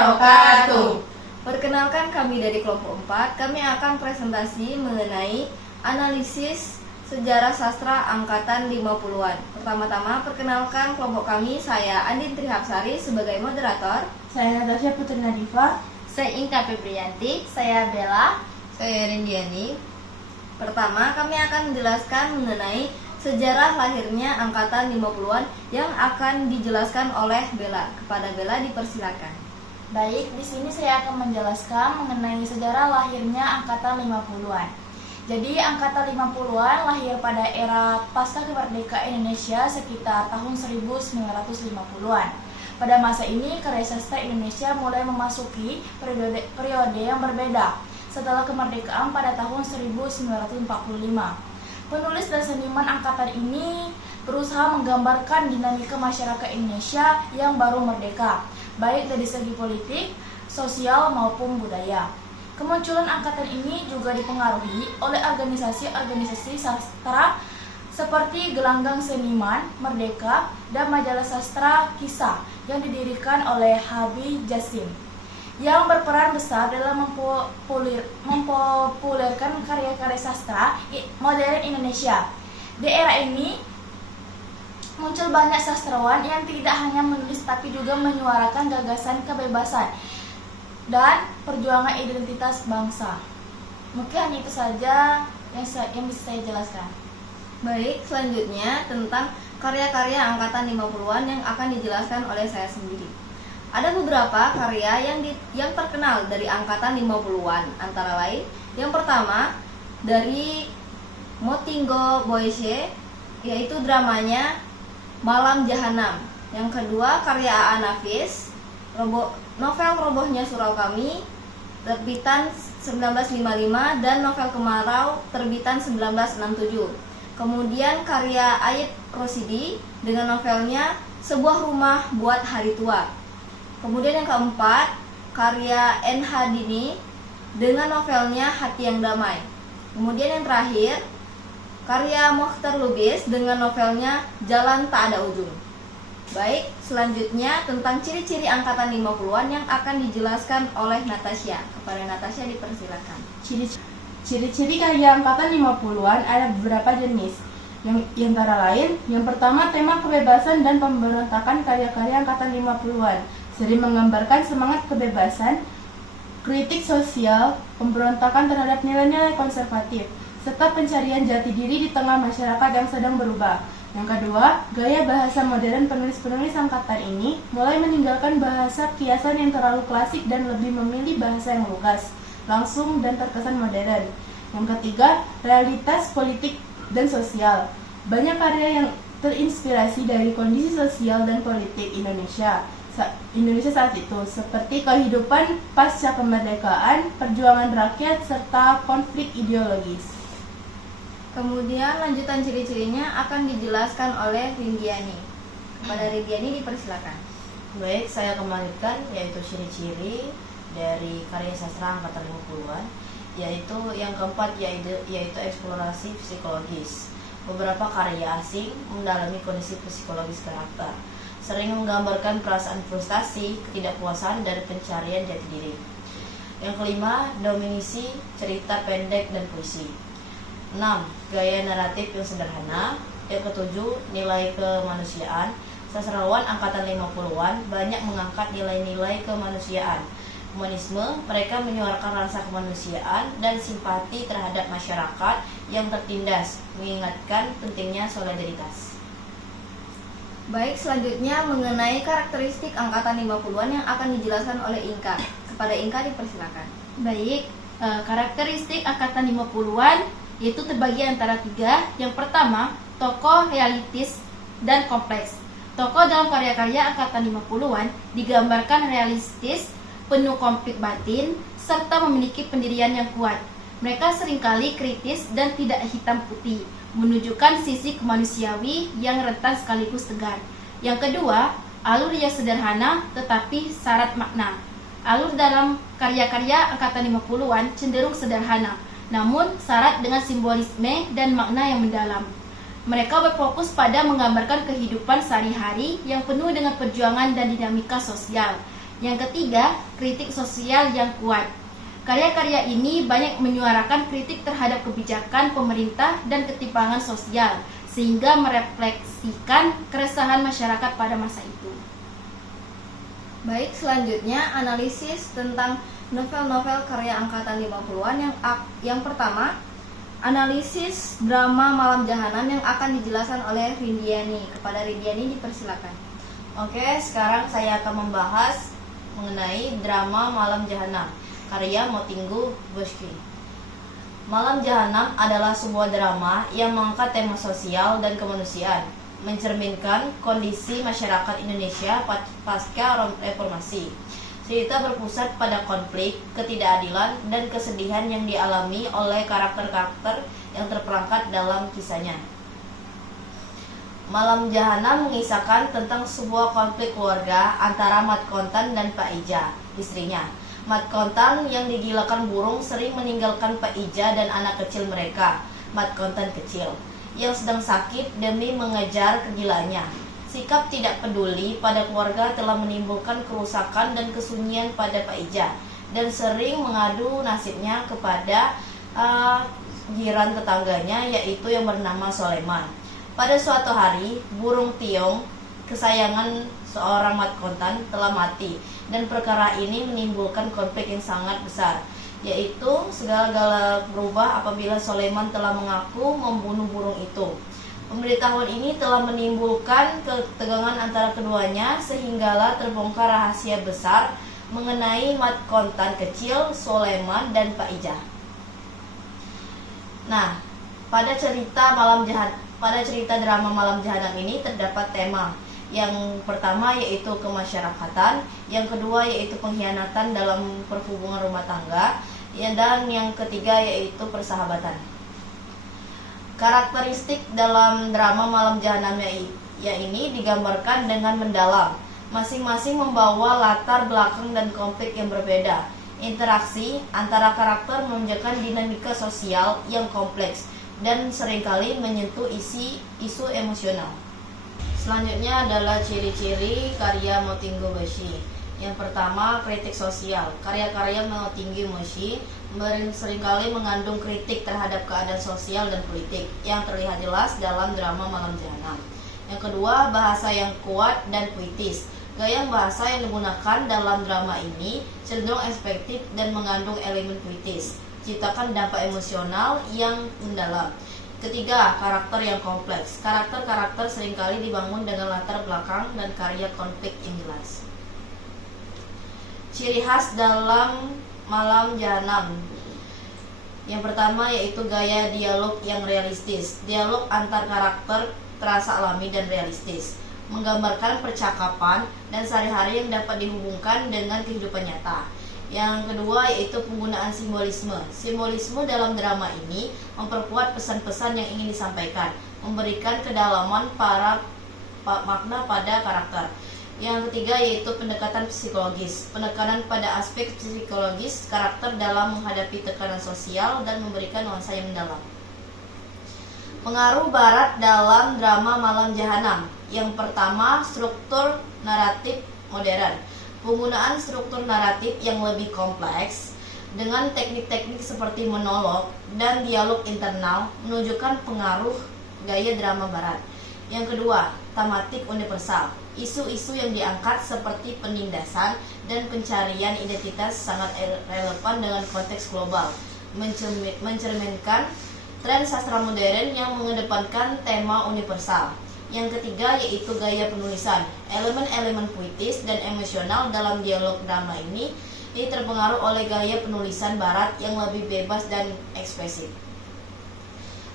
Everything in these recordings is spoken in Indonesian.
wabarakatuh. Perkenalkan, kami dari kelompok 4. Kami akan presentasi mengenai analisis sejarah sastra angkatan 50-an. Pertama-tama perkenalkan kelompok kami. Saya Andin Trihapsari sebagai moderator. Saya Natasha Putri Nadifa. Saya Inka Febrianti. Saya Bella. Saya Rindiani. Pertama, kami akan menjelaskan mengenai sejarah lahirnya angkatan 50-an yang akan dijelaskan oleh Bella. Kepada Bella dipersilakan. Baik, di sini saya akan menjelaskan mengenai sejarah lahirnya angkatan 50-an. Jadi, angkatan 50-an lahir pada era pasca kemerdekaan Indonesia sekitar tahun 1950-an. Pada masa ini, karya sastra Indonesia mulai memasuki periode yang berbeda setelah kemerdekaan pada tahun 1945. Penulis dan seniman angkatan ini berusaha menggambarkan dinamika masyarakat Indonesia yang baru merdeka, baik dari segi politik, sosial maupun budaya. Kemunculan angkatan ini juga dipengaruhi oleh organisasi-organisasi sastra seperti Gelanggang Seniman, Merdeka, dan majalah sastra Kisah yang didirikan oleh Habib Jasim, yang berperan besar dalam mempopulerkan karya-karya sastra modern Indonesia. Di era ini muncul banyak sastrawan yang tidak hanya menulis tapi juga menyuarakan gagasan kebebasan dan perjuangan identitas bangsa. Mungkin itu saja yang bisa saya jelaskan. Baik, selanjutnya tentang karya-karya angkatan 50-an yang akan dijelaskan oleh saya sendiri. Ada beberapa karya yang terkenal dari angkatan 50-an, antara lain yang pertama dari Motinggo Boyce, yaitu dramanya Malam Jahanam. Yang kedua karya A.A. Nafis, novel Robohnya Surau Kami, terbitan 1955, dan novel Kemarau, terbitan 1967. Kemudian karya Ayib Rosidi dengan novelnya Sebuah Rumah Buat Hari Tua. Kemudian yang keempat, karya N.H. Dini dengan novelnya Hati Yang Damai. Kemudian yang terakhir, karya Mokhtar Lubis dengan novelnya Jalan Tak Ada Ujung. Baik, selanjutnya tentang ciri-ciri angkatan 50-an yang akan dijelaskan oleh Natasha. Kepada Natasha dipersilakan. Ciri-ciri karya angkatan 50-an ada beberapa jenis. Yang antara lain, yang pertama tema kebebasan dan pemberontakan karya-karya angkatan 50-an. Sering menggambarkan semangat kebebasan, kritik sosial, pemberontakan terhadap nilai-nilai konservatif, serta pencarian jati diri di tengah masyarakat yang sedang berubah. Yang kedua, gaya bahasa modern penulis-penulis angkatan ini mulai meninggalkan bahasa kiasan yang terlalu klasik dan lebih memilih bahasa yang lugas, langsung dan terkesan modern. Yang ketiga, realitas politik dan sosial. Banyak karya yang terinspirasi dari kondisi sosial dan politik Indonesia saat itu, seperti kehidupan pasca kemerdekaan, perjuangan rakyat, serta konflik ideologis. Kemudian lanjutan ciri-cirinya akan dijelaskan oleh Rindiani. Kepada Rindiani dipersilakan. Baik, saya kembalikan yaitu ciri-ciri dari karya sastra angkatan 50-an, yaitu yang keempat yaitu eksplorasi psikologis. Beberapa karya asing mendalami kondisi psikologis karakter, sering menggambarkan perasaan frustasi, ketidakpuasan, dari pencarian jati diri. Yang kelima, dominisi cerita pendek dan puisi. 6. Gaya naratif yang sederhana. Yang ketujuh, nilai kemanusiaan. Sastrawan angkatan 50-an banyak mengangkat nilai-nilai kemanusiaan. Humanisme, mereka menyuarakan rasa kemanusiaan dan simpati terhadap masyarakat yang tertindas, mengingatkan pentingnya solidaritas. Baik, selanjutnya mengenai karakteristik angkatan 50-an yang akan dijelaskan oleh Inka. Kepada Inka dipersilakan. Baik, karakteristik angkatan 50-an yaitu terbagi antara 3. Yang pertama, tokoh realistis dan kompleks. Tokoh dalam karya-karya angkatan 50-an digambarkan realistis, penuh konflik batin, serta memiliki pendirian yang kuat. Mereka seringkali kritis dan tidak hitam putih, menunjukkan sisi kemanusiawi yang rentan sekaligus tegar. Yang kedua, alur yang sederhana tetapi syarat makna. Alur dalam karya-karya angkatan 50-an cenderung sederhana, namun syarat dengan simbolisme dan makna yang mendalam. Mereka berfokus pada menggambarkan kehidupan sehari-hari yang penuh dengan perjuangan dan dinamika sosial. Yang ketiga, kritik sosial yang kuat. Karya-karya ini banyak menyuarakan kritik terhadap kebijakan pemerintah dan ketimpangan sosial, sehingga merefleksikan keresahan masyarakat pada masa itu. Baik, selanjutnya analisis tentang novel-novel karya angkatan 50-an. Yang pertama, analisis drama Malam Jahanam yang akan dijelaskan oleh Rindiani. Kepada Rindiani dipersilakan. Oke, sekarang saya akan membahas mengenai drama Malam Jahanam karya Motinggu Boschi. Malam Jahanam adalah sebuah drama yang mengangkat tema sosial dan kemanusiaan, mencerminkan kondisi masyarakat Indonesia pasca reformasi. Cerita berpusat pada konflik, ketidakadilan, dan kesedihan yang dialami oleh karakter-karakter yang terperangkat dalam kisahnya. Malam Jahanam mengisahkan tentang sebuah konflik keluarga antara Mat Kontan dan Pak Ija, istrinya. Mat Kontan yang digilakan burung sering meninggalkan Pak Ija dan anak kecil mereka, Mat Kontan kecil, yang sedang sakit demi mengejar kegilaannya. Sikap tidak peduli pada keluarga telah menimbulkan kerusakan dan kesunyian pada Pak Ija, dan sering mengadu nasibnya kepada jiran tetangganya, yaitu yang bernama Soleman. Pada suatu hari, burung Tiong, kesayangan seorang Mat Kontan, telah mati, dan perkara ini menimbulkan konflik yang sangat besar, yaitu segala-gala berubah apabila Soleman telah mengaku membunuh burung itu. Pemberitahuan ini telah menimbulkan ketegangan antara keduanya, sehinggalah terbongkar rahasia besar mengenai Mat Kontan kecil, Soleman, dan Pak Ija. Nah, pada cerita drama Malam Jahanam ini terdapat tema. Yang pertama yaitu kemasyarakatan, yang kedua yaitu pengkhianatan dalam perhubungan rumah tangga, dan yang ketiga yaitu persahabatan. Karakteristik dalam drama Malam Jahanam ini digambarkan dengan mendalam. Masing-masing membawa latar belakang dan konflik yang berbeda. Interaksi antara karakter menunjukkan dinamika sosial yang kompleks dan seringkali menyentuh isu emosional. Selanjutnya adalah ciri-ciri karya Motinggu Boschi. Yang pertama, kritik sosial. Karya-karya Motinggu Boschi seringkali mengandung kritik terhadap keadaan sosial dan politik yang terlihat jelas dalam drama Malam Jahanam. Yang kedua, bahasa yang kuat dan puitis. Gaya bahasa yang digunakan dalam drama ini cenderung ekspresif dan mengandung elemen puitis, ciptakan dampak emosional yang mendalam. Ketiga, karakter yang kompleks. Karakter-karakter seringkali dibangun dengan latar belakang dan karya konflik yang jelas. Ciri khas dalam Malam Jahanam. Yang pertama yaitu gaya dialog yang realistis. Dialog antar karakter terasa alami dan realistis, menggambarkan percakapan dan sehari-hari yang dapat dihubungkan dengan kehidupan nyata. Yang kedua yaitu penggunaan simbolisme. Simbolisme dalam drama ini memperkuat pesan-pesan yang ingin disampaikan, memberikan kedalaman makna pada karakter. Yang ketiga yaitu pendekatan psikologis. Penekanan pada aspek psikologis karakter dalam menghadapi tekanan sosial dan memberikan nuansa yang mendalam. Pengaruh Barat dalam drama Malam Jahanam. Yang pertama, struktur naratif modern. Penggunaan struktur naratif yang lebih kompleks dengan teknik-teknik seperti monolog dan dialog internal menunjukkan pengaruh gaya drama Barat. Yang kedua, tematik universal. Isu-isu yang diangkat seperti penindasan dan pencarian identitas sangat relevan dengan konteks global, mencerminkan tren sastra modern yang mengedepankan tema universal. Yang ketiga yaitu gaya penulisan. Elemen-elemen puitis dan emosional dalam dialog drama ini terpengaruh oleh gaya penulisan Barat yang lebih bebas dan ekspresif.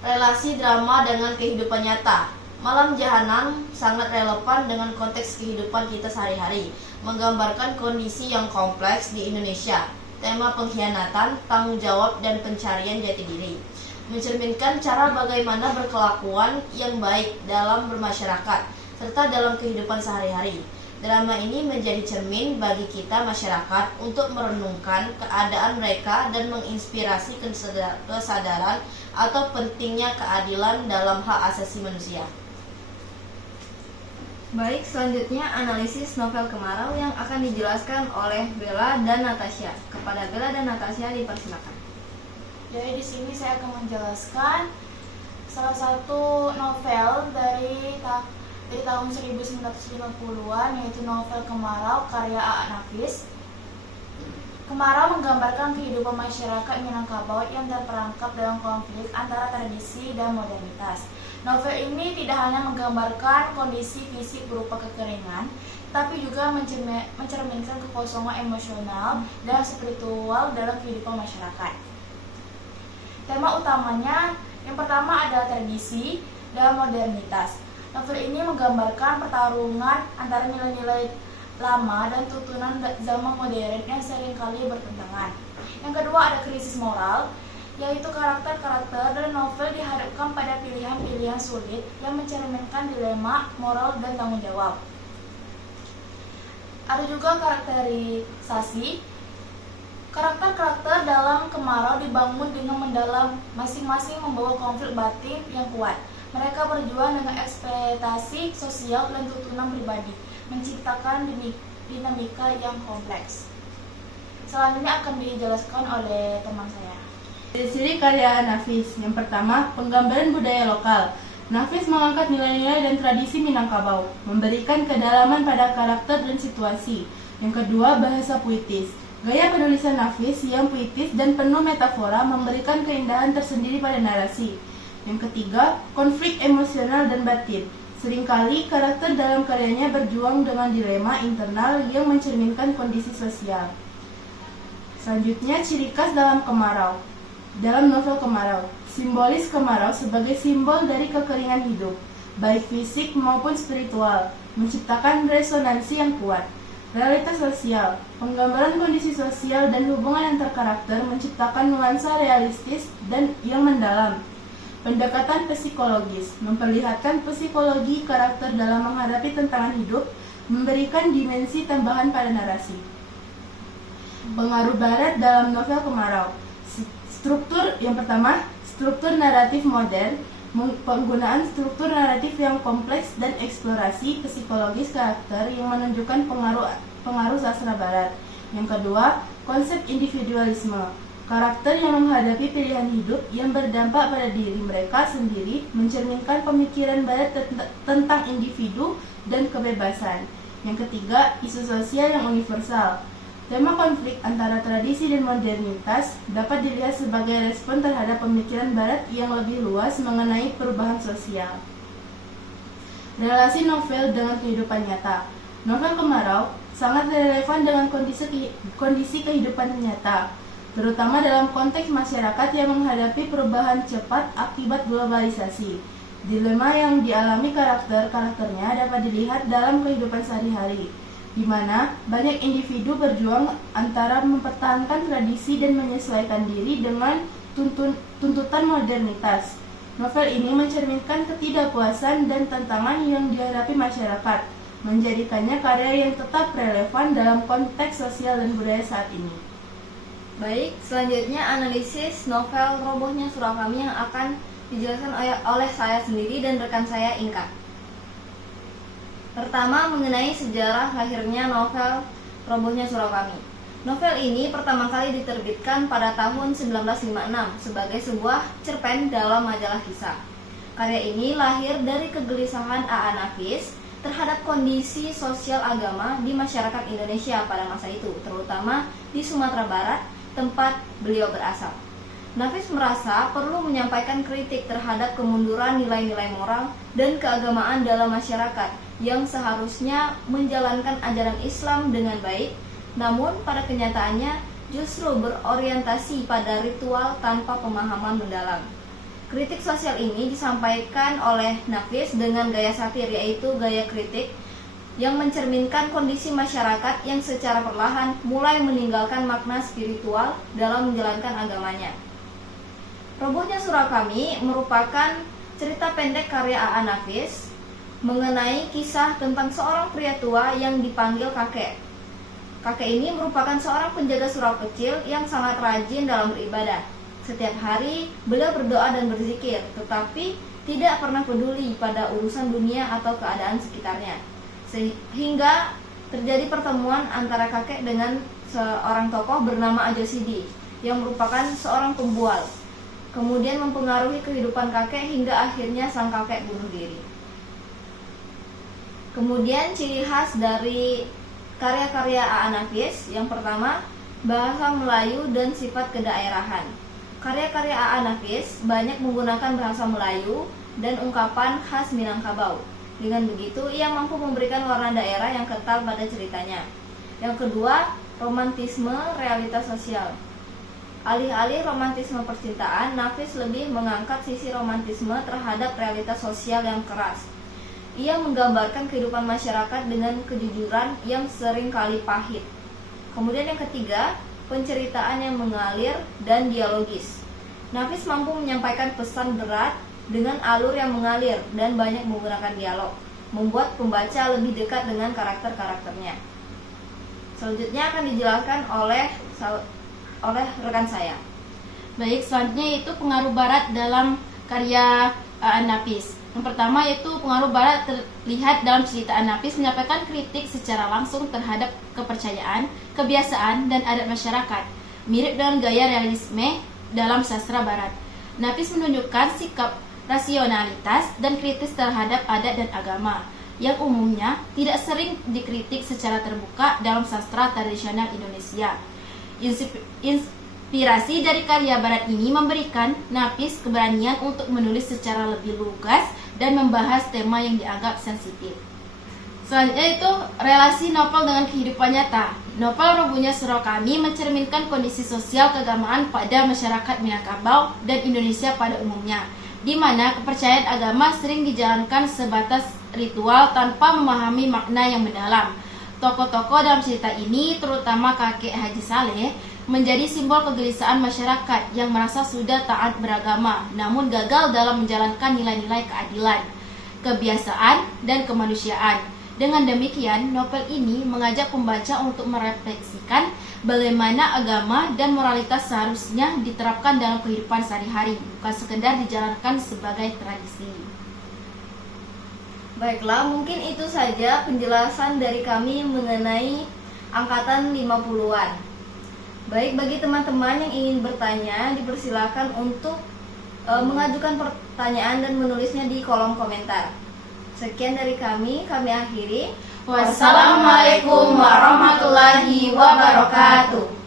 Relasi drama dengan kehidupan nyata. Malam Jahanam sangat relevan dengan konteks kehidupan kita sehari-hari, menggambarkan kondisi yang kompleks di Indonesia, tema pengkhianatan, tanggung jawab, dan pencarian jati diri. Mencerminkan cara bagaimana berkelakuan yang baik dalam bermasyarakat, serta dalam kehidupan sehari-hari. Drama ini menjadi cermin bagi kita masyarakat untuk merenungkan keadaan mereka dan menginspirasi kesadaran atau pentingnya keadilan dalam hak asasi manusia. Baik, selanjutnya analisis novel Kemarau yang akan dijelaskan oleh Bella dan Natasha. Kepada Bella dan Natasha dipersilakan. Jadi di sini saya akan menjelaskan salah satu novel dari tahun 1950-an, yaitu novel Kemarau karya A.A. Nafis. Kemarau menggambarkan kehidupan masyarakat Minangkabau yang terperangkap dalam konflik antara tradisi dan modernitas. Novel ini tidak hanya menggambarkan kondisi fisik berupa kekeringan, tapi juga mencerminkan kekosongan emosional dan spiritual dalam kehidupan masyarakat. Tema utamanya yang pertama adalah tradisi dan modernitas. Novel ini menggambarkan pertarungan antara nilai-nilai lama dan tuntunan zaman modern yang seringkali bertentangan. Yang kedua ada krisis moral, yaitu karakter-karakter dari novel dihadapkan pada pilihan-pilihan sulit yang mencerminkan dilema moral dan tanggung jawab. Ada juga karakterisasi. Karakter-karakter dalam Kemarau dibangun dengan mendalam, masing-masing membawa konflik batin yang kuat. Mereka berjuang dengan ekspektasi sosial dan tuntunan pribadi, menciptakan dinamika yang kompleks. Selanjutnya akan dijelaskan oleh teman saya. Ciri-ciri karya Nafis. Yang pertama, penggambaran budaya lokal. Nafis mengangkat nilai-nilai dan tradisi Minangkabau, memberikan kedalaman pada karakter dan situasi. Yang kedua, bahasa puitis. Gaya penulisan Nafis yang puitis dan penuh metafora memberikan keindahan tersendiri pada narasi. Yang ketiga, konflik emosional dan batin. Seringkali karakter dalam karyanya berjuang dengan dilema internal yang mencerminkan kondisi sosial. Selanjutnya, ciri khas dalam Kemarau. Dalam novel Kemarau, simbolis kemarau sebagai simbol dari kekeringan hidup, baik fisik maupun spiritual, menciptakan resonansi yang kuat. Realitas sosial, penggambaran kondisi sosial dan hubungan antar karakter menciptakan nuansa realistis dan yang mendalam. Pendekatan psikologis, memperlihatkan psikologi karakter dalam menghadapi tantangan hidup, memberikan dimensi tambahan pada narasi. Pengaruh Barat dalam novel Kemarau. Struktur yang pertama, struktur naratif modern, penggunaan struktur naratif yang kompleks dan eksplorasi psikologis karakter yang menunjukkan pengaruh sastra barat. Yang kedua, konsep individualisme, karakter yang menghadapi pilihan hidup yang berdampak pada diri mereka sendiri, mencerminkan pemikiran barat tentang individu dan kebebasan. Yang ketiga, isu sosial yang universal. Tema konflik antara tradisi dan modernitas dapat dilihat sebagai respon terhadap pemikiran barat yang lebih luas mengenai perubahan sosial. Relasi novel dengan kehidupan nyata. Novel Kemarau sangat relevan dengan kondisi kehidupan nyata, terutama dalam konteks masyarakat yang menghadapi perubahan cepat akibat globalisasi. Dilema yang dialami karakternya dapat dilihat dalam kehidupan sehari-hari, di mana banyak individu berjuang antara mempertahankan tradisi dan menyesuaikan diri dengan tuntutan modernitas. Novel ini mencerminkan ketidakpuasan dan tantangan yang dihadapi masyarakat, menjadikannya karya yang tetap relevan dalam konteks sosial dan budaya saat ini. Baik, selanjutnya analisis novel Robohnya Surau Kami yang akan dijelaskan oleh saya sendiri dan rekan saya Inka. Pertama, mengenai sejarah lahirnya novel Robohnya Surau Kami. Novel ini pertama kali diterbitkan pada tahun 1956 sebagai sebuah cerpen dalam majalah kisah. Karya ini lahir dari kegelisahan A.A. Nafis terhadap kondisi sosial agama di masyarakat Indonesia pada masa itu, terutama di Sumatera Barat, tempat beliau berasal. Nafis merasa perlu menyampaikan kritik terhadap kemunduran nilai-nilai moral dan keagamaan dalam masyarakat yang seharusnya menjalankan ajaran Islam dengan baik, namun pada kenyataannya justru berorientasi pada ritual tanpa pemahaman mendalam. Kritik sosial ini disampaikan oleh Nafis dengan gaya satir, yaitu gaya kritik yang mencerminkan kondisi masyarakat yang secara perlahan mulai meninggalkan makna spiritual dalam menjalankan agamanya. Robohnya Surau Kami merupakan cerita pendek karya A.A. Nafis mengenai kisah tentang seorang pria tua yang dipanggil kakek. Kakek ini merupakan seorang penjaga surau kecil yang sangat rajin dalam beribadah. Setiap hari beliau berdoa dan berzikir, tetapi tidak pernah peduli pada urusan dunia atau keadaan sekitarnya. sehingga terjadi pertemuan antara kakek dengan seorang tokoh bernama Ajosidi yang merupakan seorang pembual. Kemudian mempengaruhi kehidupan kakek hingga akhirnya sang kakek bunuh diri. Kemudian ciri khas dari karya-karya A.A. Nafis, yang pertama, bahasa Melayu dan sifat kedaerahan. Karya-karya A.A. Nafis banyak menggunakan bahasa Melayu dan ungkapan khas Minangkabau. Dengan begitu, ia mampu memberikan warna daerah yang kental pada ceritanya. Yang kedua, romantisme realitas sosial. Alih-alih romantisme percintaan, Nafis lebih mengangkat sisi romantisme terhadap realitas sosial yang keras. Ia menggambarkan kehidupan masyarakat dengan kejujuran yang seringkali pahit. Kemudian yang ketiga, penceritaan yang mengalir dan dialogis. Nafis mampu menyampaikan pesan berat dengan alur yang mengalir dan banyak menggunakan dialog, membuat pembaca lebih dekat dengan karakter-karakternya. Selanjutnya akan dijelaskan oleh rekan saya. Baik, selanjutnya itu pengaruh Barat dalam karya A.A. Nafis. Yang pertama yaitu pengaruh Barat terlihat dalam cerita A.A. Nafis menyampaikan kritik secara langsung terhadap kepercayaan, kebiasaan, dan adat masyarakat, mirip dengan gaya realisme dalam sastra Barat. Nafis menunjukkan sikap rasionalitas dan kritis terhadap adat dan agama, yang umumnya tidak sering dikritik secara terbuka dalam sastra tradisional Indonesia. Inspirasi dari karya Barat ini memberikan Nafis keberanian untuk menulis secara lebih lugas dan membahas tema yang dianggap sensitif. Selanjutnya itu relasi novel dengan kehidupan nyata. Novel Robohnya Surau Kami mencerminkan kondisi sosial keagamaan pada masyarakat Minangkabau dan Indonesia pada umumnya, di mana kepercayaan agama sering dijalankan sebatas ritual tanpa memahami makna yang mendalam. Tokoh-tokoh dalam cerita ini, terutama kakek Haji Saleh, menjadi simbol kegelisahan masyarakat yang merasa sudah taat beragama, namun gagal dalam menjalankan nilai-nilai keadilan, kebiasaan, dan kemanusiaan. Dengan demikian, novel ini mengajak pembaca untuk merefleksikan bagaimana agama dan moralitas seharusnya diterapkan dalam kehidupan sehari-hari, bukan sekedar dijalankan sebagai tradisi. Baiklah, mungkin itu saja penjelasan dari kami mengenai angkatan 50-an. Baik, bagi teman-teman yang ingin bertanya, dipersilakan untuk mengajukan pertanyaan dan menulisnya di kolom komentar. Sekian dari kami akhiri. Wassalamualaikum warahmatullahi wabarakatuh.